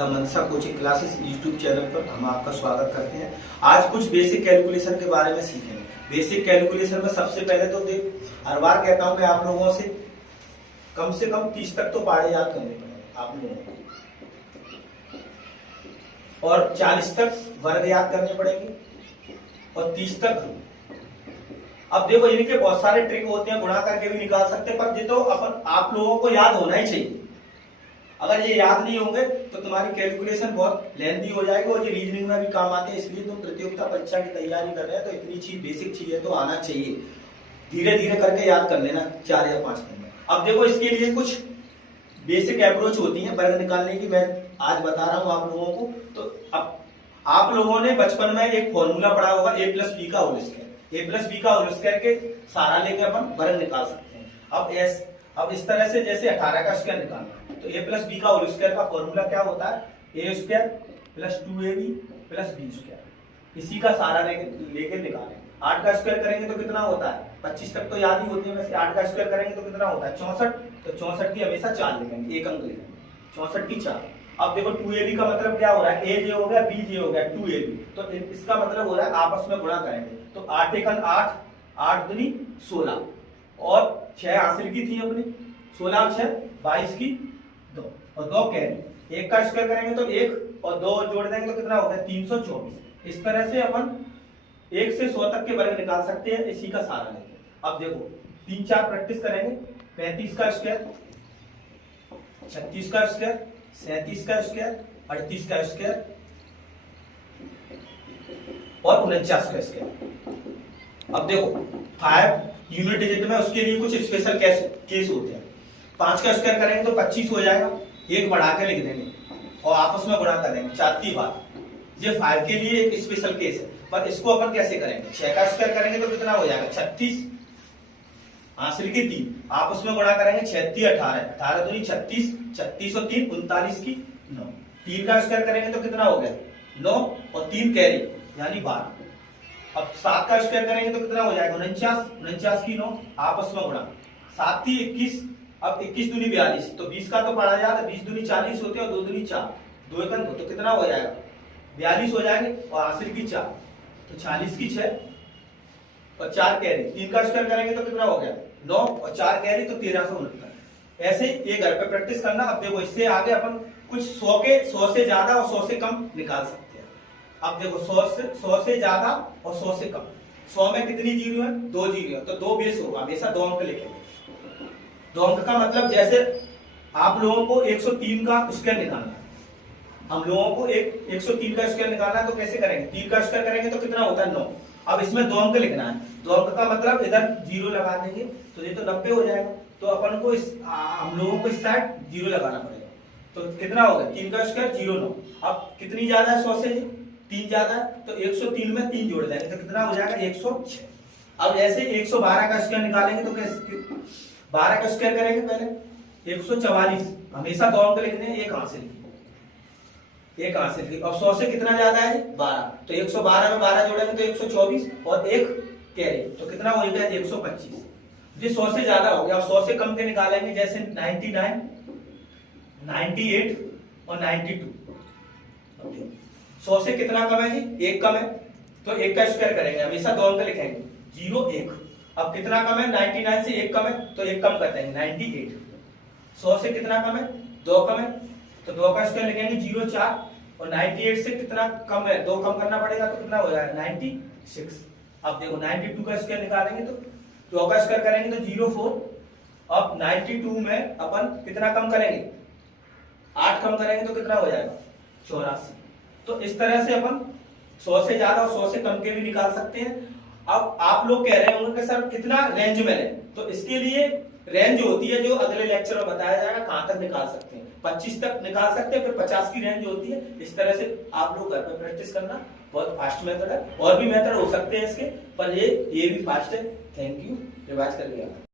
The Mansa coaching classes YouTube channel पर हम आपका स्वागत करते हैं। आज कुछ बेसिक कैलकुलेशन के बारे में सीखेंगे। बेसिक कैलकुलेशन में सबसे पहले तो हर बार कहता हूं कि आप लोगों से कम 30 तक तो पहाड़े याद करने पड़ेंगे आप लोगों को, और 40 तक वर्ग याद करने पड़ेंगे और 30 तक। अब देखो इनके बहुत सारे ट्रिक होते हैं, गुणा करके भी निकाल सकते हैं, पर ये तो आप लोगों को याद होना ही चाहिए। अगर ये याद नहीं होंगे तो तुम्हारी कैलकुलेशन बहुत लेंथी हो जाएगी और ये रीजनिंग में भी काम आते हैं। इसलिए तुम प्रतियोगिता परीक्षा की तैयारी कर रहे हैं तो इतनी चीज बेसिक चीजें तो आना चाहिए। धीरे धीरे करके याद कर लेना 4 या 5 दिन में। अब देखो इसके लिए कुछ बेसिक अप्रोच होती है वर्ग निकालने की, मैं आज बता रहा हूं आप लोगों को। तो अब आप लोगों ने बचपन में एक फॉर्मूला पढ़ा होगा a+b का होल स्क्वायर। a+b का होल स्क्वायर के सहारा लेके अपन वर्ग निकाल सकते हैं। अब इस तरह से जैसे 18 का स्क्वायर निकालना है तो a+b का होल स्क्वायर का फॉर्मूला क्या होता है, a² + 2ab + b स्क्वायर। इसी का सहारा लेके निकालें। 8 का स्क्वायर करेंगे तो कितना होता है, 25 तक तो याद ही होती है वैसे। 8 का स्क्वायर करेंगे तो कितना होता है 64। तो 64 की हमेशा 4 लिखेंगे, एक अंक लिखेंगे, 64 की 4। अब देखो 2ab का मतलब क्या हो रहा है, a j हो गया b j हो गया 2ab, तो इसका मतलब हो रहा है आपस में गुणा करेंगे। तो 8 × 8 8 दूनी 16 और 6 हासिल की थी अपनी, 16 और 6 22 की 2 और 2 कैरी। 1 का स्क्वायर करेंगे तो 1 और 2 जोड़ देंगे तो कितना होता है 324। इस तरह से अपन 1 से 100 तक के वर्ग निकाल सकते हैं इसी का सहारा लेके। अब देखो 3-4 प्रैक्टिस करेंगे। 35 का स्क्वायर, 36 का स्क्वायर, 37 का स्क्वायर, 38 का स्क्वायर और 49 का स्क्वायर। अब देखो 5 यूनिट डिजिट में उसके लिए कुछ स्पेशल केस होते हैं। 5 का स्क्वायर करेंगे तो 25 हो जाएगा, एक बढ़ा के लिख देंगे और आपस में गुणा कर देंगे 4 की बार। ये 5 के लिए एक स्पेशल केस है, पर इसको अपन कैसे करेंगे। 6 का स्क्वायर करेंगे तो कितना हो जाएगा 36 हासिल की 3, आपस में गुणा करेंगे 6 × 18, 18 दूनी 36, 36 और 3 39 की 9। 3 का स्क्वायर करेंगे तो कितना हो गया 9 और 3 कैरी यानी 12। अब 7 का स्क्वायर करेंगे तो कितना हो जाएगा 49, 49 की 9, आपस में गुणा 7 × 21। अब 21 दूनी 42, तो 20 का तो पढ़ा जाता है, 20 दूनी 40 होते हैं और 2 दूनी 4, 2 × 2 तो कितना हो जाएगा 42 हो जाएंगे और हासिल की 4 तो 40 की 6 और 4 कैरी। 3 का स्क्वायर करेंगे तो कितना हो गया 9 और 4 कैरी तो 1369। ऐसे ये घर पे प्रैक्टिस करना। अब देखो इससे आगे अपन कुछ 100 से ज्यादा और 100 से कम निकाल सकते हैं। अब देखो 100 से ज्यादा और 100 से कम। 100 में कितनी जीरो है, 2 जीरो है, तो 2 बेस होगा, हमेशा 2 अंक लिखेंगे। 2 अंक का मतलब जैसे आप लोगों को 103 का स्क्वायर निकालना है, हम लोगों को 103 का स्क्वायर निकालना है तो कैसे करेंगे, 3 का स्क्वायर करेंगे तो कितना होता है 9। अब इसमें 2 अंक लिखना है, 2 अंक का मतलब इधर 0 लगा देंगे तो ये तो 90 हो जाएगा। तो अपन को हम लोगों को इस साइड 0 लगाना पड़ेगा। तो कितना होगा 3 का स्क्वायर 09। अब कितनी ज्यादा है 100 से 3 ज्यादा है तो 103 में 3 जोड़ देंगे तो कितना हो जाएगा 106। अब ऐसे 112 का स्क्वायर निकालेंगे तो कैसे, 12 का स्क्वायर करेंगे पहले 144, हमेशा 2 अंक लिखने हैं, एक हासिल की। अब 100 से कितना ज्यादा है 12, तो 112 में 12 जोड़ेंगे तो 124 और एक कैरी तो कितना हो गया 125। ये 100 से ज्यादा हो गया। अब 100 से कम के निकालेंगे जैसे 99, 98 और 92। 100 से कितना कम है जी, 1 कम है, तो 1 का स्क्वायर करेंगे, हमेशा 2 अंक लिखेंगे 0 1। अब कितना कम है 99 से 1 कम है तो 1 कम कर देंगे 98। 100 से कितना कम है 2 कम है तो 2 का स्क्वायर लिखेंगे 0 4 और 98 से कितना कम है 2 कम करना पड़ेगा तो कितना हो जाएगा 96। अब देखो 92 का स्क्वायर निकालेंगे तो 2 का स्क्वायर करेंगे तो 0 4। अब 92 में अपन कितना कम करेंगे 8 कम करेंगे तो कितना हो जाएगा 84। तो इस तरह से अपन 100 से ज्यादा और 100 से कम के भी निकाल सकते हैं। अब आप लोग कह रहे होंगे कि सर कितना रेंज में है, तो इसके लिए रेंज होती है जो अगले लेक्चर में बताया जाएगा कहां तक निकाल सकते हैं। 25 तक निकाल सकते हैं, फिर 50 की रेंज होती है। इस तरह से आप लोग घर पे प्रैक्टिस करना, बहुत फास्ट मेथड है। और भी मेथड हो सकते हैं इसके, पर ये भी फास्ट है। थैंक यू, रिवाइज कर लिया।